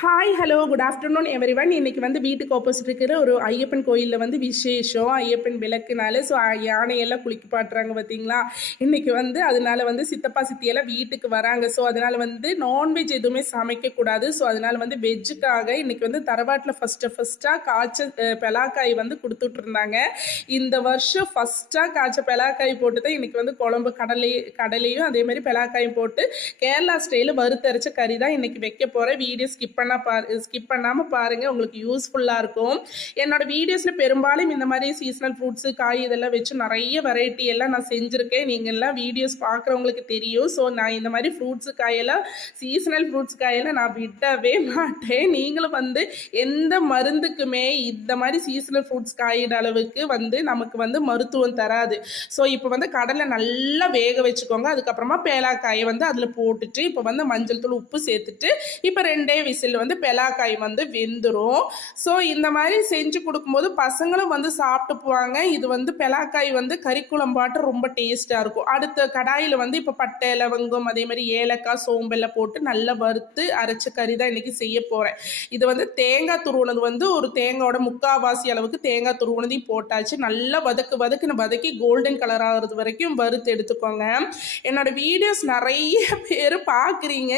Hi hello good afternoon everyone. இன்னைக்கு வந்து வீட்டுக்கு ஆப்போசிட் இருக்கிற ஒரு ஐயப்பன் கோயிலில் வந்து விசேஷம், ஐயப்பன் விளக்குனால. ஸோ யானையெல்லாம் குளிக்க பாட்டுறாங்க பார்த்தீங்களா. இன்னைக்கு வந்து அதனால வந்து சித்தப்பா சித்தியெல்லாம் வீட்டுக்கு வராங்க. ஸோ அதனால வந்து நான்வெஜ் எதுவுமே சமைக்கக்கூடாது. ஸோ அதனால வந்து வெஜ்ஜுக்காக இன்னைக்கு வந்து தரவாட்டில் ஃபஸ்ட்டாக காய்ச்ச பெலாக்காய் வந்து கொடுத்துட்ருந்தாங்க. இந்த வருஷம் ஃபஸ்ட்டாக காய்ச்ச பெலாக்காய் போட்டு தான் இன்னைக்கு வந்து குழம்பு கடலையும் அதே மாதிரி பெலாக்காயும் போட்டு கேரளா ஸ்டைலில் வறுத்தரைச்ச கறி தான் இன்னைக்கு வைக்க போகிறேன். வீடியோ ஸ்கிப் பண்ணாமல் பாருங்கள், உங்களுக்கு யூஸ்ஃபுல்லாக இருக்கும். என்னோட வீடியோஸில் பெரும்பாலும் இந்த மாதிரி சீசனல் ஃப்ரூட்ஸு காய் இதெல்லாம் வச்சு நிறைய வெரைட்டி எல்லாம் நான் செஞ்சுருக்கேன். நீங்கள் எல்லாம் வீடியோஸ் பார்க்குறவங்களுக்கு தெரியும். ஸோ நான் இந்த மாதிரி ஃப்ரூட்ஸு காயெல்லாம் சீசனல் ஃப்ரூட்ஸ் காயெல்லாம் நான் விடவே மாட்டேன். நீங்களும் வந்து எந்த மருந்துக்குமே இந்த மாதிரி சீசனல் ஃப்ரூட்ஸ் காயிட அளவுக்கு வந்து நமக்கு வந்து மருத்துவம் தராது. ஸோ இப்போ வந்து கடலை நல்லா வேக வச்சுக்கோங்க. அதுக்கப்புறமா பேலாக்காயை வந்து அதில் போட்டுட்டு இப்போ வந்து மஞ்சள் தூள் உப்பு சேர்த்துட்டு இப்போ 2 விசில் வந்து பெலாக்காய் வந்து வெந்துடும். ஸோ இந்த மாதிரி செஞ்சு கொடுக்கும்போது பசங்களும் வந்து சாப்பிட்டு போவாங்க. இது வந்து பெலாக்காய் வந்து கறிக்குழம்பாட்டு ரொம்ப டேஸ்ட்டாக இருக்கும். அடுத்த கடாயில் வந்து இப்போ பட்டை லவங்கம் அதே மாதிரி ஏலக்காய் சோம்பெல்லாம் போட்டு நல்லா வறுத்து அரைச்ச கறி தான் இன்றைக்கி செய்ய போகிறேன். இது வந்து தேங்காய் துருவனது வந்து ஒரு தேங்காயோட முக்கால்வாசி அளவுக்கு தேங்காய் துருவனதையும் போட்டாச்சு. நல்லா வதக்கி கோல்டன் கலர் ஆகிறது வரைக்கும் வறுத்து எடுத்துக்கோங்க. என்னோட வீடியோஸ் நிறைய பேர் பார்க்குறீங்க.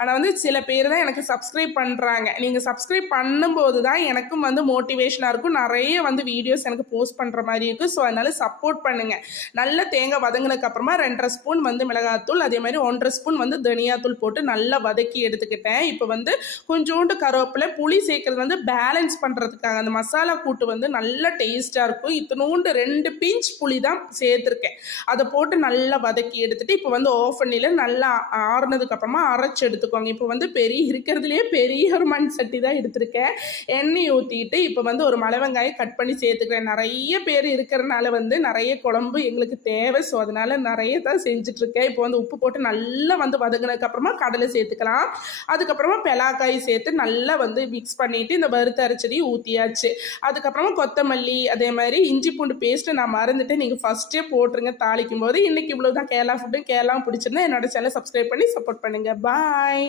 ஆனால் வந்து சில பேர் தான் எனக்கு சப்ஸ்கிரைப் பண்ணுறாங்க. நீங்கள் சப்ஸ்கிரைப் பண்ணும்போது தான் எனக்கும் வந்து மோட்டிவேஷனாக இருக்கும். நிறைய வந்து வீடியோஸ் எனக்கு போஸ்ட் பண்ணுற மாதிரி இருக்குது. ஸோ அதனால் சப்போர்ட் பண்ணுங்கள். நல்ல தேங்காய் வதங்கினதுக்கப்புறமா 2.5 ஸ்பூன் வந்து மிளகாத்தூள் அதே மாதிரி 1.5 ஸ்பூன் வந்து தனியாத்தூள் போட்டு நல்லா வதக்கி எடுத்துக்கிட்டேன். இப்போ வந்து கொஞ்சோண்டு கருவேப்பிலை புளி சேர்க்குறது வந்து பேலன்ஸ் பண்ணுறதுக்காக அந்த மசாலா கூட்டு வந்து நல்ல டேஸ்ட்டாக இருக்கும். இத்தினோண்டு 2 பிஞ்ச் புளி தான் சேர்த்துருக்கேன். அதை போட்டு நல்லா வதக்கி எடுத்துகிட்டு இப்போ வந்து ஓஃபனில் நல்லா ஆறுனதுக்கப்புறமா அரைச்சி எடுத்துக்கோங்க. இப்போ வந்து இருக்கிறதுலேயே பெரிய ஒரு மண் சட்டி தான் எடுத்திருக்கேன். எண்ணெய் ஊற்றிட்டு இப்போ வந்து ஒரு மலை வெங்காயம் கட் பண்ணி சேர்த்துக்கிறேன். நிறைய பேர் இருக்கிறனால வந்து நிறைய குழம்பு எங்களுக்கு தேவை. ஸோ அதனால நிறைய தான் செஞ்சுட்ருக்கேன். இப்போ வந்து உப்பு போட்டு நல்லா வந்து வதங்கினதுக்கப்புறமா கடலை சேர்த்துக்கலாம். அதுக்கப்புறமா பெலாக்காய் சேர்த்து நல்லா வந்து மிக்ஸ் பண்ணிவிட்டு இந்த வறுத்த அரைச்சதையும் ஊற்றியாச்சு. அதுக்கப்புறமா கொத்தமல்லி அதே மாதிரி இஞ்சி பூண்டு பேஸ்ட்டு நான் மறந்துட்டு நீங்கள் ஃபஸ்ட்டே போட்டுருங்க தாளிக்கும் போது. இன்றைக்கி இவ்வளோ தான் கேரளா ஃபுட்டு. கேரளாவும் பிடிச்சிருந்தா என்னோட சேனலை சப்ஸ்கிரைப் பண்ணி சப்போர்ட் பண்ணுங்கள். பாய்.